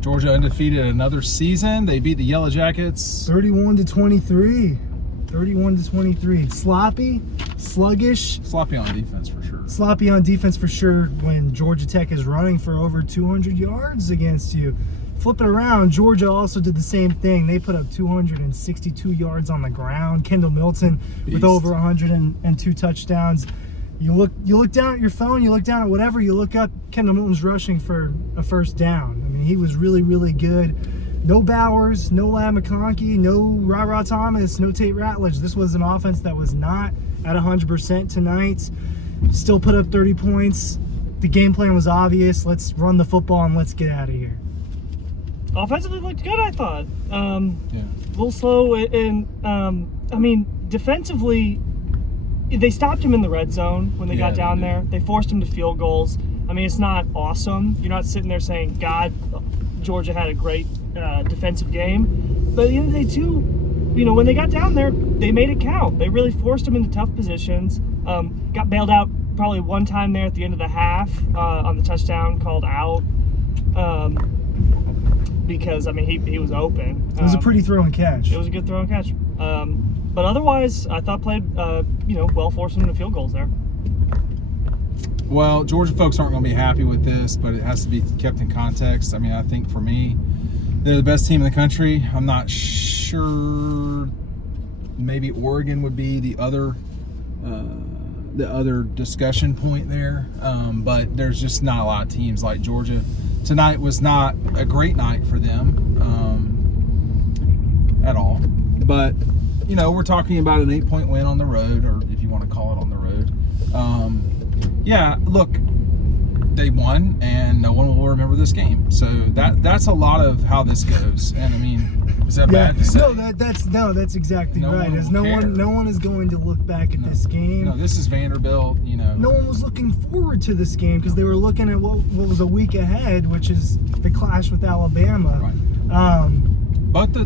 Georgia undefeated another season. They beat the Yellow Jackets 31-23. 31-23. Sloppy, sluggish. Sloppy on defense for sure. Sloppy on defense for sure when Georgia Tech is running for over 200 yards against you. Flip it around, Georgia also did the same thing. They put up 262 yards on the ground. Kendall Milton with over 102 touchdowns. You look down at your phone, you look down at whatever, you look up, Kendall Milton's rushing for a first down. I mean, he was really, really good. No Bowers, no Ladd McConkey, no Ra Thomas, no Tate Ratledge. This was an offense that was not at 100% tonight. Still put up 30 points. The game plan was obvious. Let's run the football and let's get out of here. Offensively looked good, I thought. Yeah. A little slow, and I mean, defensively, they stopped him in the red zone when they got down there. They forced him to field goals. I mean, it's not awesome. You're not sitting there saying, God, Georgia had a great defensive game. But at the end of the day, too, when they got down there, they made it count. They really forced him into tough positions. Got bailed out probably one time there at the end of the half on the touchdown called out. Because, I mean, he was open. It was a pretty throw and catch. It was a good throw and catch. But otherwise, I thought played, well, forcing them to field goals there. Well, Georgia folks aren't going to be happy with this, but it has to be kept in context. I mean, I think for me, they're the best team in the country. I'm not sure. Maybe Oregon would be the other discussion point there. But there's just not a lot of teams like Georgia. Tonight was not a great night for them at all. But, we're talking about an 8-point win on the road, or if you want to call it on the road. Yeah, look, they won, and no one will remember this game. So that's a lot of how this goes. And I mean, is that bad to say? That's exactly right. No one is going to look back at this game. No, this is Vanderbilt. No one was looking forward to this game because they were looking at what was a week ahead, which is the clash with Alabama. Right. Both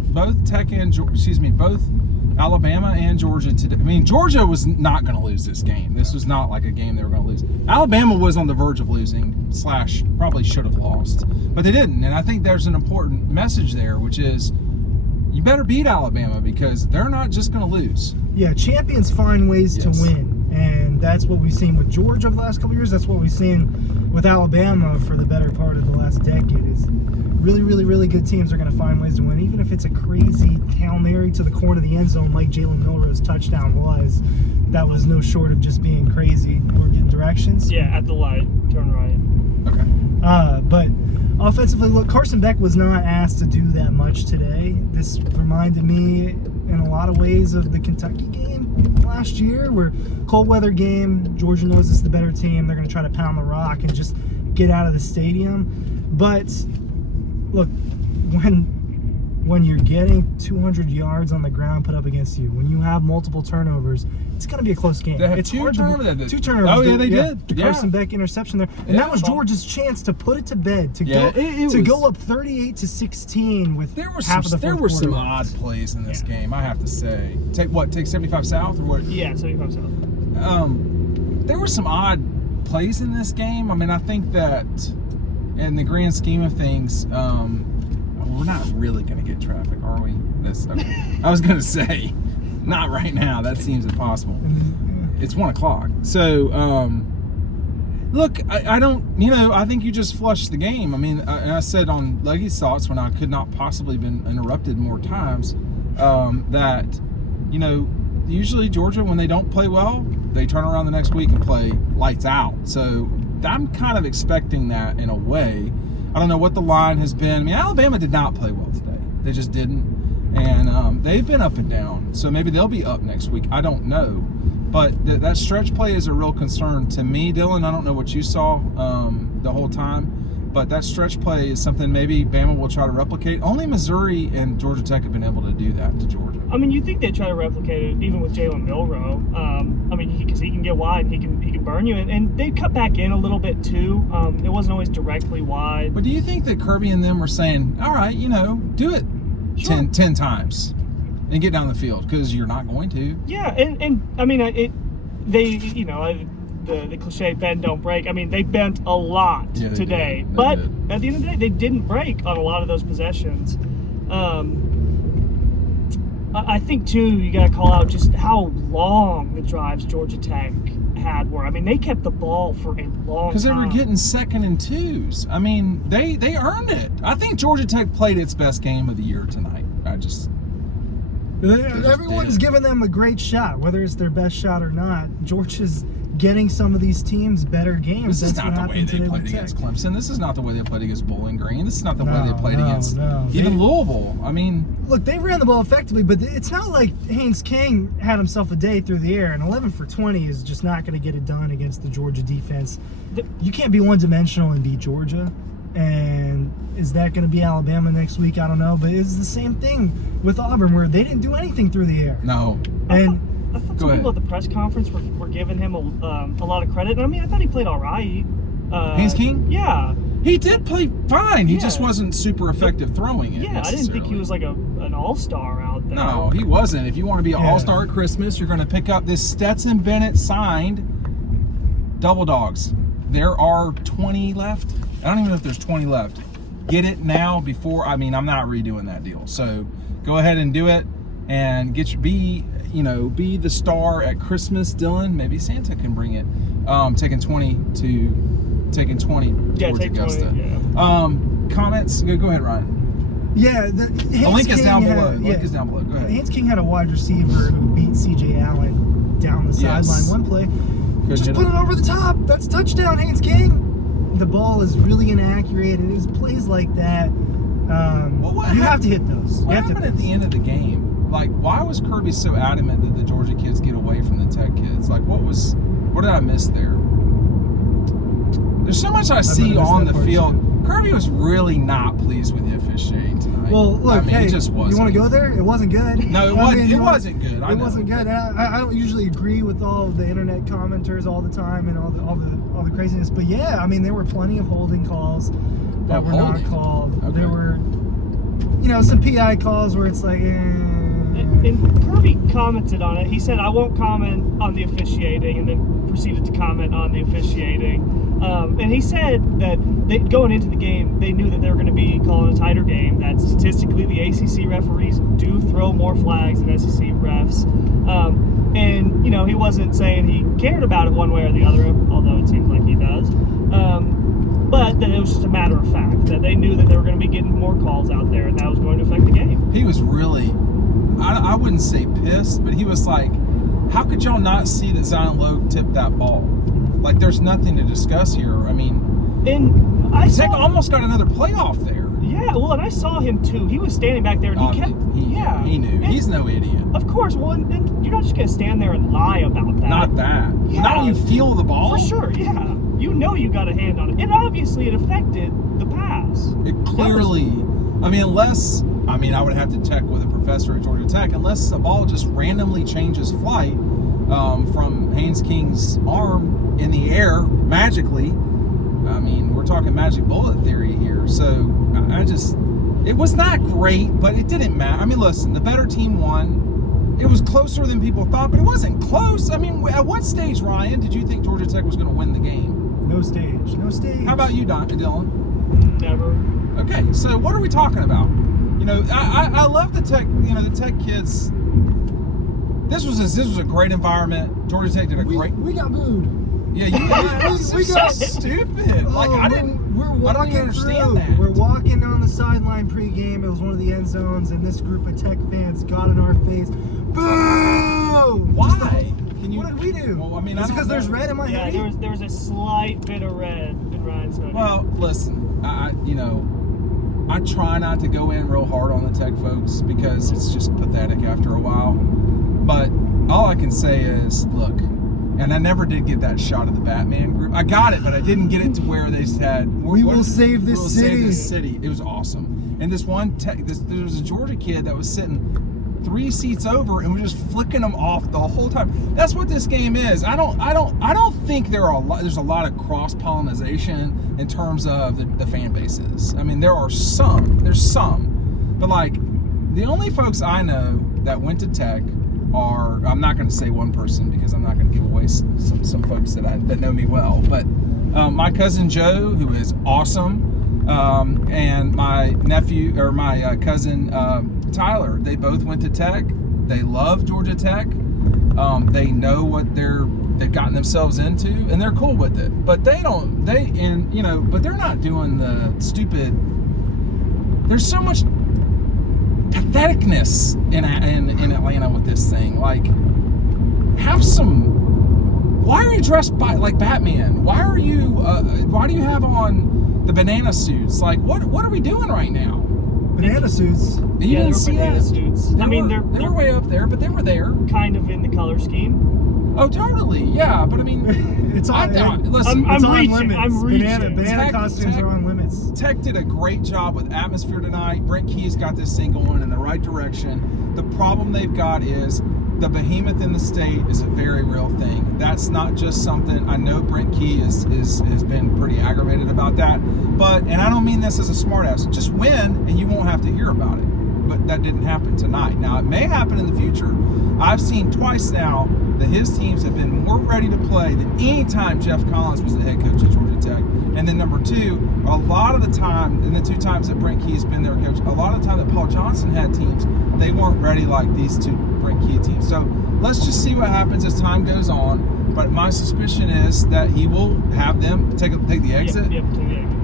Alabama and Georgia today. I mean, Georgia was not going to lose this game. This was not like a game they were going to lose. Alabama was on the verge of losing / probably should have lost, but they didn't. And I think there's an important message there, which is you better beat Alabama because they're not just going to lose. Yeah, champions find ways to win, and that's what we've seen with Georgia over the last couple of years. That's what we've seen with Alabama for the better part of the last decade. Is really, really, really good teams are going to find ways to win, even if it's a crazy Hail Mary to the corner of the end zone like Jalen Milroe's touchdown was. That was no short of just being crazy. We're getting directions? Yeah, at the light. Turn right. Okay. But offensively, look, Carson Beck was not asked to do that much today. This reminded me in a lot of ways of the Kentucky game last year, where cold weather game, Georgia knows it's the better team. They're going to try to pound the rock and just get out of the stadium. But look, when you're getting 200 yards on the ground put up against you, when you have multiple turnovers, it's going to be a close game. They had it's two turnovers. Two turnovers. Oh, yeah, they did. The Carson Beck interception there. And that was Georgia's chance to put it to bed, to go up 38-16 with half of the fourth quarter. There were some odd plays in this game, I have to say. Take 75 South or what? Yeah, 75 South. There were some odd plays in this game. I mean, I think that in the grand scheme of things, we're not really going to get traffic, are we? I was going to say, not right now. That seems impossible. It's 1 o'clock. So, look, I don't, I think you just flushed the game. I mean, I said on Leggy's Thoughts when I could not possibly been interrupted more times, that, usually Georgia, when they don't play well, they turn around the next week and play lights out. So I'm kind of expecting that in a way. I don't know what the line has been. I mean, Alabama did not play well today. They just didn't. And they've been up and down. So maybe they'll be up next week. I don't know. But that stretch play is a real concern to me, Dylan. I don't know what you saw the whole time. But that stretch play is something maybe Bama will try to replicate. Only Missouri and Georgia Tech have been able to do that to Georgia. I mean, you think they'd try to replicate it even with Jalen Milroe. I mean, because he can get wide and he can burn you. And they cut back in a little bit, too. It wasn't always directly wide. But do you think that Kirby and them were saying, all right, do it 10 times and get down the field? Because you're not going to. Yeah, and I mean, the cliche bend don't break. I mean, they bent a lot Yeah, they today, did. They but did. at the end of the day, they didn't break on a lot of those possessions. I think too, you got to call out just how long the drives Georgia Tech had were. I mean, they kept the ball for a long time. Because they were getting 2nd and 2s. I mean, they earned it. I think Georgia Tech played its best game of the year tonight. Everyone's giving them a great shot, whether it's their best shot or not. Georgia's getting some of these teams better games. This is That's not what the way happened they today played with against Tech. Clemson. This is not the way they played against Bowling Green. This is not the way they played No, against no. even Louisville. I mean, Look, they ran the ball effectively, but it's not like Haynes King had himself a day through the air, and 11 for 20 is just not going to get it done against the Georgia defense. You can't be one-dimensional and beat Georgia. And is that going to be Alabama next week? I don't know, but it's the same thing with Auburn, where they didn't do anything through the air. no. And I thought Go some ahead. people at the press conference were giving him a lot of credit. And I mean, I thought he played all right. Haynes King? Yeah. He did play fine. He just Yeah. wasn't super effective throwing it. Yeah, I didn't think he was like an all-star out there. No, he wasn't. If you want to be an Yeah. all-star at Christmas, you're going to pick up this Stetson Bennett signed Double Dawgs. There are 20 left. I don't even know if there's 20 left. Get it now before, I'm not redoing that deal. So go ahead and do it and be the star at Christmas, Dylan. Maybe Santa can bring it. Taking 20 Yeah, towards take 20, Augusta. yeah. Comments? Go ahead, Ryan. yeah, The link is down below. Link is down below. Go ahead. Haynes King had a wide receiver who beat C.J. Allen down the Yes. sideline one play. Good Just hit. put it over the top. That's touchdown, Haynes King. The ball is really inaccurate, and it was plays like that. what you have happened- to hit those. What You have to happened hit at the those. end of the game? Like, why was Kirby so adamant that the Georgia kids get away from the Tech kids? Like, what did I miss there? There's so much I see missed on that the part, field. too. Kirby was really not pleased with the officiating tonight. Well, look, hey, it just wasn't. you want to go there? It wasn't good. No, it I wasn't. mean, It you wanna- wasn't good. I It know. wasn't good. And I don't usually agree with all the internet commenters all the time and all the craziness, but yeah, I mean, there were plenty of holding calls that were holding. not called. Okay. There were, some PI calls where it's like, And Kirby commented on it. He said, "I won't comment on the officiating," and then proceeded to comment on the officiating. And he said that going into the game, they knew that they were going to be calling a tighter game. That statistically, the ACC referees do throw more flags than SEC refs. And he wasn't saying he cared about it one way or the other, although it seems like he does. But that it was just a matter of fact that they knew that they were going to be getting more calls out there, and that was going to affect the game. He was really, I wouldn't say pissed, but he was like, how could y'all not see that Zion Logue tipped that ball? Like, there's nothing to discuss here. I mean, And I Tech saw, almost got another playoff there. yeah, well, and I saw him too. He was standing back there, and he kept, yeah, He knew. And He's no idiot. of course. Well, and you're not just gonna stand there and lie about that. Not that. Yeah. Not when you feel the ball. For sure, yeah. You got a hand on it, and obviously it affected the pass. It clearly, unless, I would have to check with a professor at Georgia Tech, unless a ball just randomly changes flight from Haynes King's arm in the air magically. We're talking magic bullet theory here. So it was not great, but it didn't matter. Listen, the better team won. It was closer than people thought, but it wasn't close. At what stage, Ryan, did you think Georgia Tech was going to win the game? No stage. How about you, Dylan? Never. Okay, so what are we talking about? I love the Tech. The Tech kids. This was a great environment. Georgia Tech did a great. We got booed. Yeah, you guys we are got- so stupid. Like Oh, I didn't. We're I don't walking even understand through. that. We're walking on the sideline pregame. It was one of the end zones, and this group of Tech fans got in our face. Boo! Why? Can you? What did we do? Well, I Is it don't because there's know. red in my Yeah, hoodie? there was a slight bit of red in Ryan's hoodie. Well, listen. I try not to go in real hard on the Tech folks because it's just pathetic after a while. But all I can say is, look. And I never did get that shot of the Batman group. I got it, but I didn't get it to where they said, We will save this "We will city." save this city." It was awesome. And this one, there was a Georgia kid that was sitting 3 seats over and was just flicking them off the whole time. That's what this game is. I don't think there's a lot of cross pollination in terms of the fan bases. There are some. There's some, but like the only folks I know that went to Tech are, I'm not going to say one person because I'm not going to give away some folks that know me well, but my cousin Joe, who is awesome, and my nephew, or my cousin Tyler, they both went to Tech. They love Georgia Tech. They know what they've gotten themselves into, and they're cool with it. But but they're not doing the stupid. There's so much patheticness in Atlanta with this thing. Like, have some. Why are you dressed like Batman? Why do you have on the banana suits? Like, what are we doing right now? Banana suits. You didn't see banana that? suits. They were way up there, but they were there. Kind of in the color scheme. Oh, totally. Yeah, but I mean, It's on. listen, I'm it's on reaching. limits. I'm reaching. Banana costumes are on limits. Tech did a great job with atmosphere tonight. Brent Key's got this thing going in the right direction. The problem they've got is the behemoth in the state is a very real thing. That's not just something. I know Brent Key has been pretty aggravated about that, and I don't mean this as a smartass. Just win, and you won't have to hear about it. But that didn't happen tonight. Now, it may happen in the future. I've seen twice now that his teams have been more ready to play than any time Jeff Collins was the head coach at Georgia Tech. And then number two, a lot of the time, and the two times that Brent Key's been their coach, a lot of the time that Paul Johnson had teams, they weren't ready like these two Brent Key teams. So let's just see what happens as time goes on. But my suspicion is that he will have them take the exit. Yep, take the exit.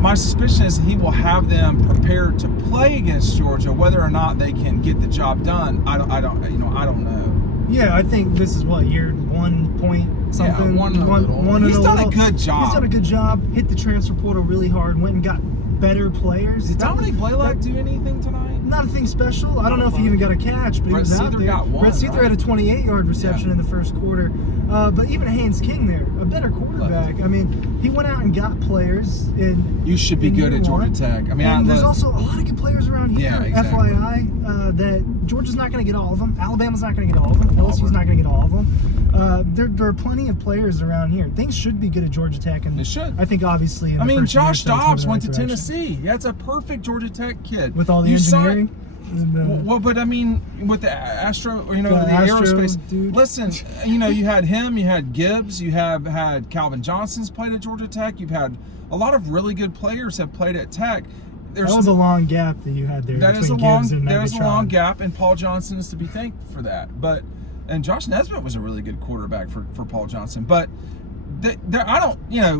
My suspicion is he will have them prepared to play against Georgia. Whether or not they can get the job done, I don't know. Yeah, I think this is year 1 point something. Yeah, one. He's done a good job. He's done a good job. Hit the transfer portal really hard. Went and got better players. Did Dominic Blaylock do anything tonight? Not a thing special. I don't know if he even got a catch, but he was out there. Got one, Brett Seether had a 28-yard reception in the first quarter. But even Haynes King there, a better quarterback. I mean, he went out and got players. You should be good at Georgia Tech. I mean, there's also a lot of good players around here. Yeah, exactly. FYI, that Georgia's not going to get all of them. Alabama's not going to get all of them. LSU's not going to get all of them. There are plenty of players around here. Things should be good at Georgia Tech, and it should. I think obviously. Josh Dobbs went to Tennessee. That's a perfect Georgia Tech kid with all the engineering. But I mean, with the aerospace. Dude. Listen, you had him, you had Gibbs, you have had Calvin Johnson's played at Georgia Tech. You've had a lot of really good players have played at Tech. That was a long gap that you had there. That is a long gap, and Paul Johnson is to be thanked for that. And Josh Nesbitt was a really good quarterback for Paul Johnson. But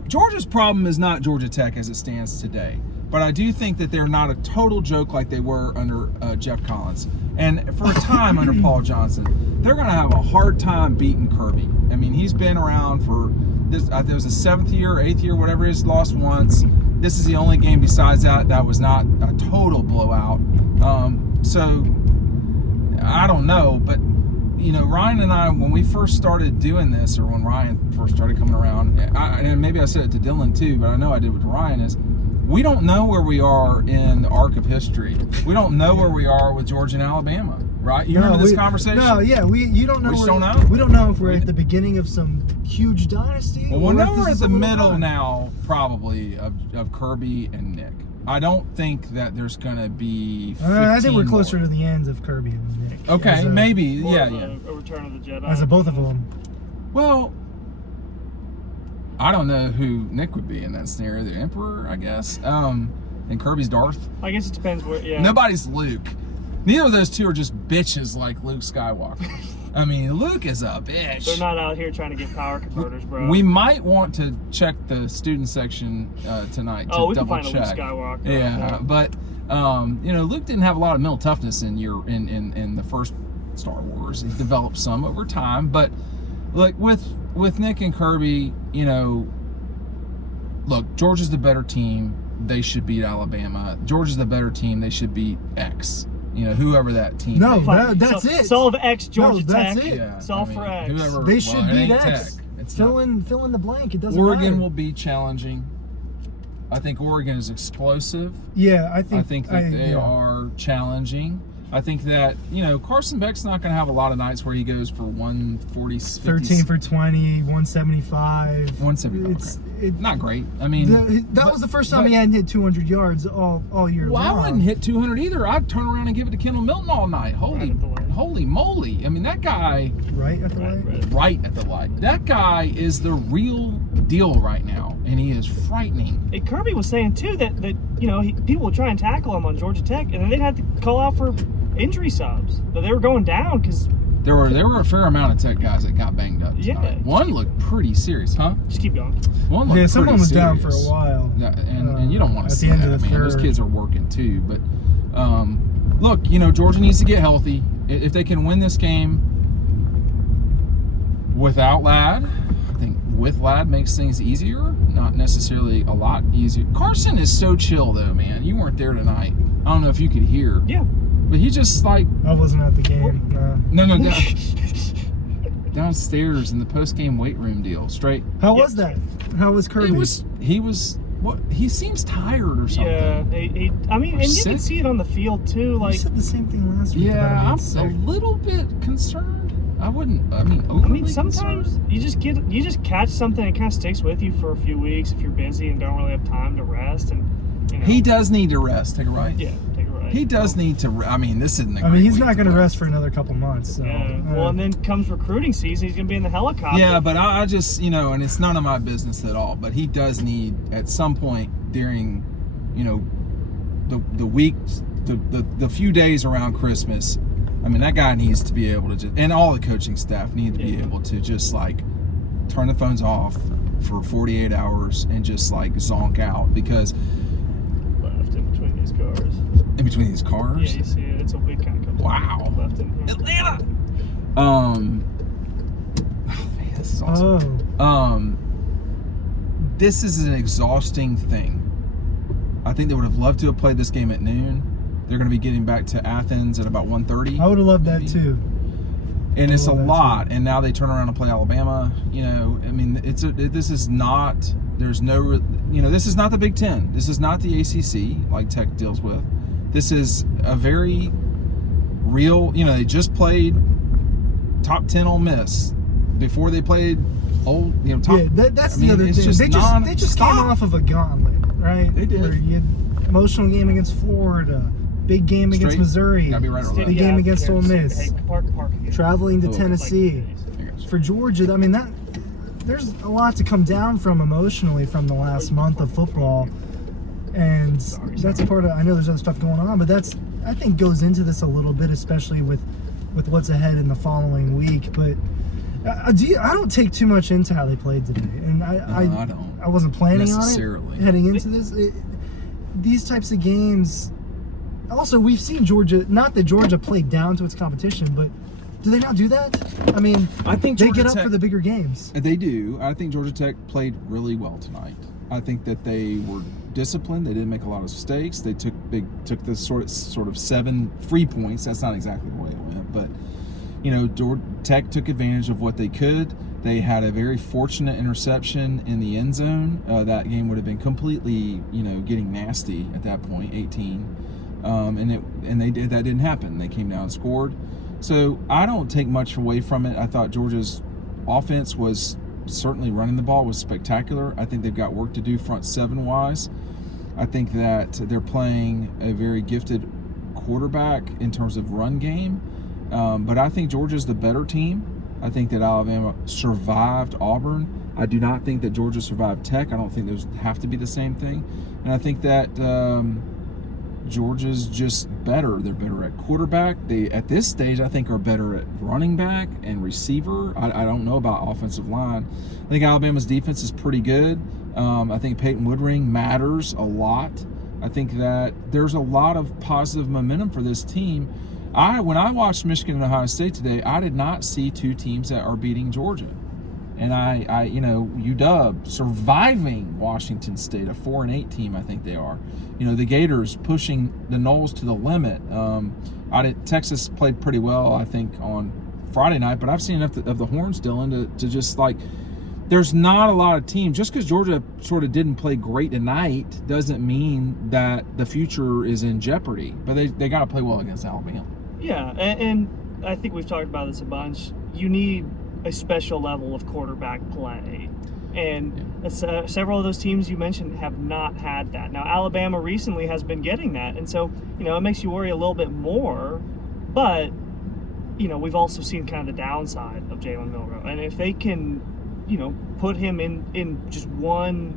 Georgia's problem is not Georgia Tech as it stands today. But I do think that they're not a total joke like they were under Jeff Collins. And for a time under Paul Johnson, they're going to have a hard time beating Kirby. I mean, he's been around for this. There was a 7th year, 8th year, whatever it is, lost once. This is the only game besides that was not a total blowout. So I don't know, but Ryan and I, when we first started doing this, or when Ryan first started coming around, and maybe I said it to Dylan too, but I know I did with Ryan, is we don't know where we are in the arc of history. We don't know where we are with Georgia and Alabama, right? You remember this conversation? No, yeah, you don't know. We don't know. We don't know if we're at the beginning of some huge dynasty. Well, we're at the middle now, probably, of Kirby and Nick. I don't think that there's going to be 15 I think we're closer more. to the ends of Kirby and Nick. Okay, maybe. Yeah. A Return of the Jedi. As of both of them. Well, I don't know who Nick would be in that scenario. The Emperor, I guess. And Kirby's Darth. I guess it depends where. Yeah. Nobody's Luke. Neither of those two are just bitches like Luke Skywalker. I mean, Luke is a bitch. They're not out here trying to get power converters, bro. We might want to check the student section tonight to we double can find check. A Luke Skywalker. Yeah, but Luke didn't have a lot of mental toughness in the first Star Wars. He developed some over time, but like with Nick and Kirby, look, Georgia's the better team. They should beat Alabama. Georgia's the better team. They should beat X. Whoever that team is. No, that's it. Solve X Georgia Tech. That's it. Yeah, solve for X. They should beat X. It's fill in the blank. It doesn't Oregon matter. will be challenging. I think Oregon is explosive. Yeah, I think they are challenging. I think that, Carson Beck's not going to have a lot of nights where he goes for 140, 13 for 20, 175. 175. It's not great. I mean, that was the first time he hadn't hit 200 yards all year long. Well, I wouldn't hit 200 either. I'd turn around and give it to Kendall Milton all night. Holy holy moly. I mean, that guy, Right at the light? right at the light. That guy is the real deal right now, and he is frightening. Hey, Kirby was saying too that people would try and tackle him on Georgia Tech, and then they'd have to call out for injury subs. That they were going down because There were a fair amount of Tech guys that got banged up tonight. Yeah. One looked pretty serious, huh? just keep going. One looked Yeah, someone pretty was down for a serious. while. Yeah, and you don't want at to the see end that, of the man. Those third. kids are working too. But look, Georgia needs to get healthy. If they can win this game without Ladd, I think with Ladd makes things easier. Not necessarily a lot easier. Carson is so chill though, man. You weren't there tonight. I don't know if you could hear. Yeah. But he just like I wasn't at the game. no downstairs in the post-game weight room deal. Straight. How was that? How was Kirby? He seems tired or something. Yeah. I mean, and you Sick? can see it on the field too. You Like, said the same thing last week. Yeah, about him I'm being sick. a little bit concerned. Overly sometimes concerned. you just catch something and it kind of sticks with you for a few weeks if you're busy and don't really have time to rest. And He does need to rest. Take a right. Yeah, take it right. He does need to. This isn't. He's not going to rest for another couple months. So, Yeah. Well, and then comes recruiting season. He's going to be in the helicopter. Yeah, but I just and it's none of my business at all. But he does need at some point during, the weeks, the few days around Christmas. That guy needs to be able to just, and all the coaching staff need to be able to just like turn the phones off for 48 hours and just like zonk out because left in between these cars. in between these cars. Yeah, you see it. It's a weird kind of comes Wow. left in here. Atlanta. Man, this is awesome. This is an exhausting thing. I think they would have loved to have played this game at noon. They're going to be getting back to Athens at about 1:30. I would have loved that too. And it's a love that lot. too. And now they turn around and play Alabama. This is not. There's no. This is not the Big Ten. This is not the ACC like Tech deals with. This is a very real. They just played top 10 Ole Miss before they played old. Top. Yeah, that's the other it's thing. just They just came nonstop. off of a gauntlet, right? They did. Where you had emotional game against Florida, big game against Straight. Missouri, Gotta be right or left. big game against Ole Miss, Hey, park again. traveling to Oh, okay. Tennessee. For Georgia, there's a lot to come down from emotionally from the last month of football, and that's part of. I know there's other stuff going on, but I think goes into this a little bit, especially with what's ahead in the following week. But I don't take too much into how they played today, and I don't. I wasn't planning on Necessarily. it heading into this. These types of games. Also, we've seen Georgia. Not that Georgia played down to its competition, but do they not do that? I think they Georgia get up Tech- for the bigger games. They do. I think Georgia Tech played really well tonight. I think that they were disciplined. They didn't make a lot of mistakes. They took the sort of 7 free points. That's not exactly the way it went, but Georgia Tech took advantage of what they could. They had a very fortunate interception in the end zone. That game would have been completely, getting nasty at that point, 18. And they did. That didn't happen. They came down and scored. So I don't take much away from it. I thought Georgia's offense was certainly running the ball was spectacular. I think they've got work to do front seven wise. I think that they're playing a very gifted quarterback in terms of run game. But I think Georgia's the better team. I think that Alabama survived Auburn. I do not think that Georgia survived Tech. I don't think those have to be the same thing. And I think that Georgia's just better. They're better at quarterback. They, at this stage, I think are better at running back and receiver. I don't know about offensive line. I think Alabama's defense is pretty good. I think Peyton Woodring matters a lot. I think that there's a lot of positive momentum for this team. When I watched Michigan and Ohio State today, I did not see two teams that are beating Georgia. And UW surviving Washington State, a 4-8 team, I think they are. The Gators pushing the Noles to the limit. Texas played pretty well, I think, on Friday night, but I've seen enough of the horns, Dylan, to just like, there's not a lot of teams. Just because Georgia sort of didn't play great tonight doesn't mean that the future is in jeopardy. But they got to play well against Alabama. Yeah, and I think we've talked about this a bunch. You need a special level of quarterback play. And several of those teams you mentioned have not had that. Now, Alabama recently has been getting that. And so, it makes you worry a little bit more. But we've also seen kind of the downside of Jalen Milroe. And if they can, put him in just one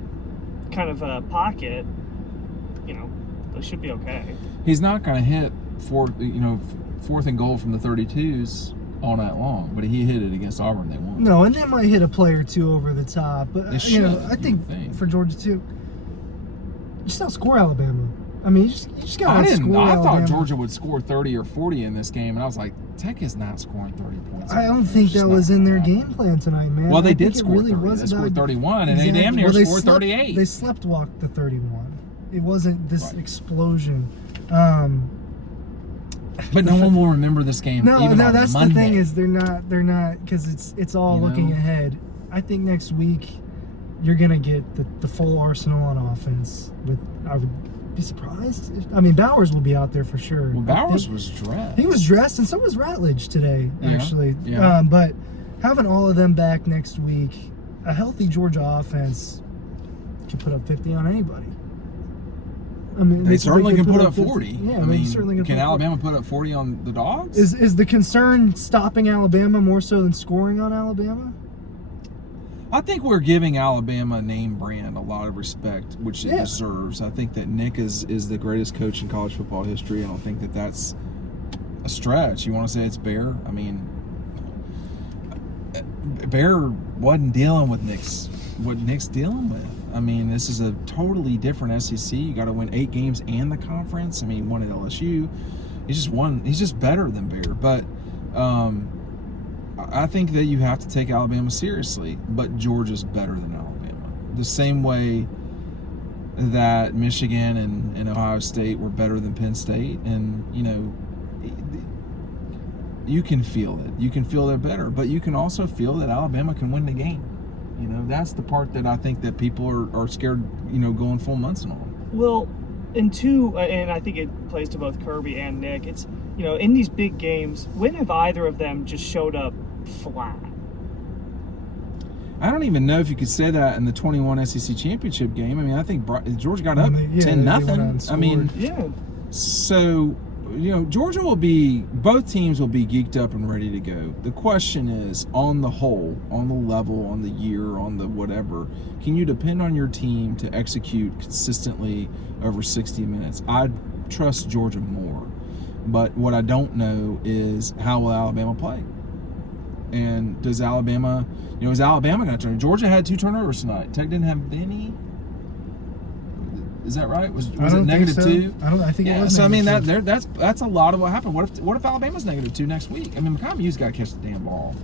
kind of pocket, they should be okay. He's not going to hit fourth and goal from the 32s all night long, but he hit it against Auburn. They won. No, and they might hit a play or two over the top, but They should, I think you think. for Georgia too, just outscore Alabama. I mean, you just got to outscore I Alabama. thought Georgia would score 30 or 40 in this game, and I was like, Tech is not scoring 30 points. I don't think that was in their game plan tonight, man. Well, they I did think it score really 30. was They scored about- 31, and they Exactly. damn near Well, they scored slept- 38. They slept-walked the 31. It wasn't this Right. explosion. But no one will remember this game. No, even on that's Monday. the thing is they're not because it's all looking ahead. I think next week you're gonna get the full arsenal on offense. I would be surprised. Bowers will be out there for sure. Well, Bowers was dressed. He was dressed, and so was Ratledge today, Yeah, actually. yeah. But having all of them back next week, a healthy Georgia offense can put up 50 on anybody. They certainly can put up 50. 40. Yeah, they certainly can put up 40. Alabama put up 40 on the Dogs? Is the concern stopping Alabama more so than scoring on Alabama? I think we're giving Alabama name brand a lot of respect, which it Yeah. deserves. I think that Nick is the greatest coach in college football history. I don't think that that's a stretch. You want to say it's Bear? Bear wasn't dealing with what Nick's dealing with. This is a totally different SEC. You got to win 8 games and the conference. He won at LSU. He's just better than Bear. But I think that you have to take Alabama seriously. But Georgia's better than Alabama. The same way that Michigan and Ohio State were better than Penn State. And, you can feel it. You can feel they're better. But you can also feel that Alabama can win the game. That's the part that I think that people are scared, going full Munson on. Well, and I think it plays to both Kirby and Nick. It's, in these big games, when have either of them just showed up flat? I don't even know if you could say that in the 21 SEC championship game. I think Georgia got up They went out 10-0. and scored. Yeah. So, Georgia both teams will be geeked up and ready to go. The question is, on the whole, on the level, on the year, on the whatever, can you depend on your team to execute consistently over 60 minutes? I trust Georgia more. But what I don't know is how will Alabama play? And does Alabama, is Alabama going to turn? Georgia had 2 turnovers tonight. Tech didn't have any. Is that right? Was it -2? I think it was. So -2. that's a lot of what happened. What if Alabama's -2 next week? McCombie's got to catch the damn ball.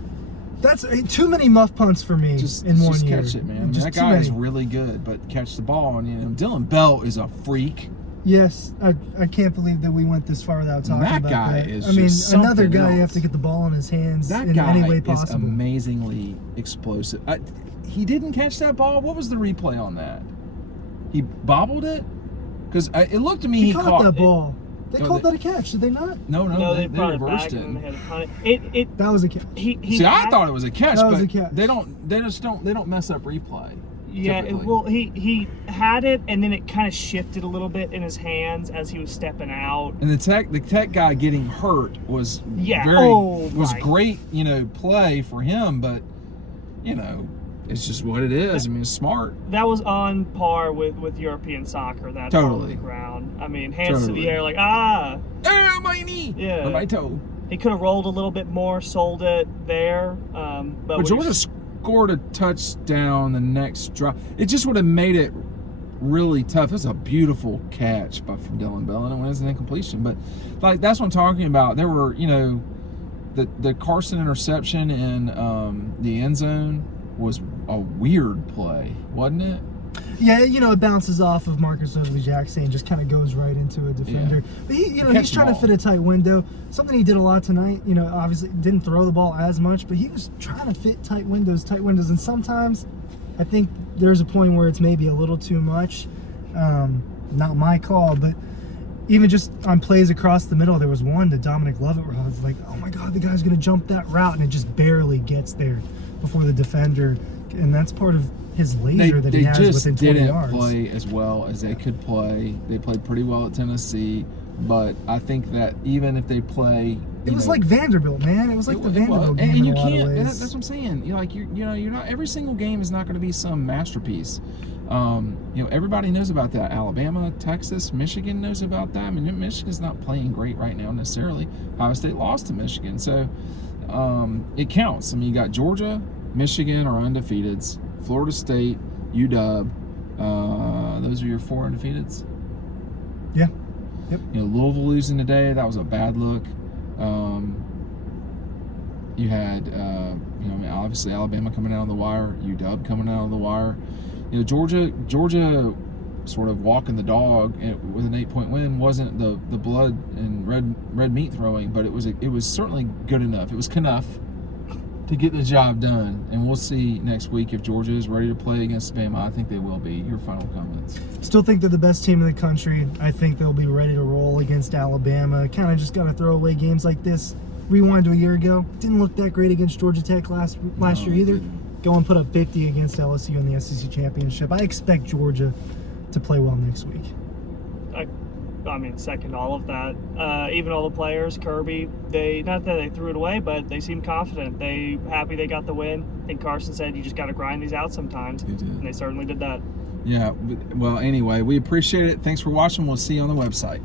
That's too many muff punts for me in one year. Catch it, man. Just That too guy is many. really good, but catch the ball. And Dylan Bell is a freak. Yes, I can't believe that we went this far without talking That about guy that. is another something guy you have else. to get the ball in his hands That in guy any way is possible. amazingly explosive. He didn't catch that ball. What was the replay on that? He bobbled it? Because it looked to me he caught that ball. They No, called they- that a catch, did they not? No, they brought it reversed back it. and they had to punt it. That was a catch. See, I thought it was a catch, That was but a catch. they don't mess up replay. Yeah, typically. he had it, and then it kind of shifted a little bit in his hands as he was stepping out. And the tech guy getting hurt was right. great, play for him, but it's just what it is. It's smart. That was on par with European soccer. That Totally. ball on the ground. Hands to Totally. the air, My knee. Yeah. Or my toe. He could have rolled a little bit more, sold it there. But Georgia scored a touchdown the next drive. It just would have made it really tough. It was a beautiful catch from Dylan Bell, and it was an incompletion. But that's what I'm talking about. There were, the Carson interception in the end zone was a weird play, wasn't it? Yeah, it bounces off of Marcus Osley-Jackson and just kind of goes right into a defender. Yeah. But he's Catch trying the to fit a tight window. Something he did a lot tonight. Obviously didn't throw the ball as much, but he was trying to fit tight windows. And sometimes I think there's a point where it's maybe a little too much. Not my call, but even just on plays across the middle, there was one to Dominic Lovett where I was like, oh my God, the guy's going to jump that route, and it just barely gets there before the defender. And that's part of his laser that he has within 20 yards. They just didn't play as well as they could play. They played pretty well at Tennessee, but I think that even if they play It was like Vanderbilt, man. It was like the Vanderbilt game and in you a lot of can't. ways. That's what I'm saying. You're not. Every single game is not going to be some masterpiece. Everybody knows about that. Alabama, Texas, Michigan knows about that. I mean, Michigan's not playing great right now necessarily. Ohio State lost to Michigan, so it counts. I mean, you got Georgia, Michigan are undefeateds. Florida State, UW. Those are your 4 undefeateds. Yeah. Yep. Louisville losing today, that was a bad look. You had, obviously Alabama coming out on the wire, UW coming out on the wire. Georgia sort of walking the dog with an 8-point win wasn't the blood and red meat throwing, but it was certainly good enough. It was enough to get the job done, and we'll see next week if Georgia is ready to play against Bama. I think they will be. Your final comments? Still think they're the best team in the country. I think they'll be ready to roll against Alabama. Kind of just got to throw away games like this. Rewind to a year ago. Didn't look that great against Georgia Tech last year either. Go and put up 50 against LSU in the SEC Championship. I expect Georgia to play well next week. I mean, second all of that. Even all the players, Kirby, not that they threw it away, but they seemed confident. They happy they got the win. I think Carson said you just got to grind these out sometimes. They did. And they certainly did that. Yeah. Well, anyway, we appreciate it. Thanks for watching. We'll see you on the website.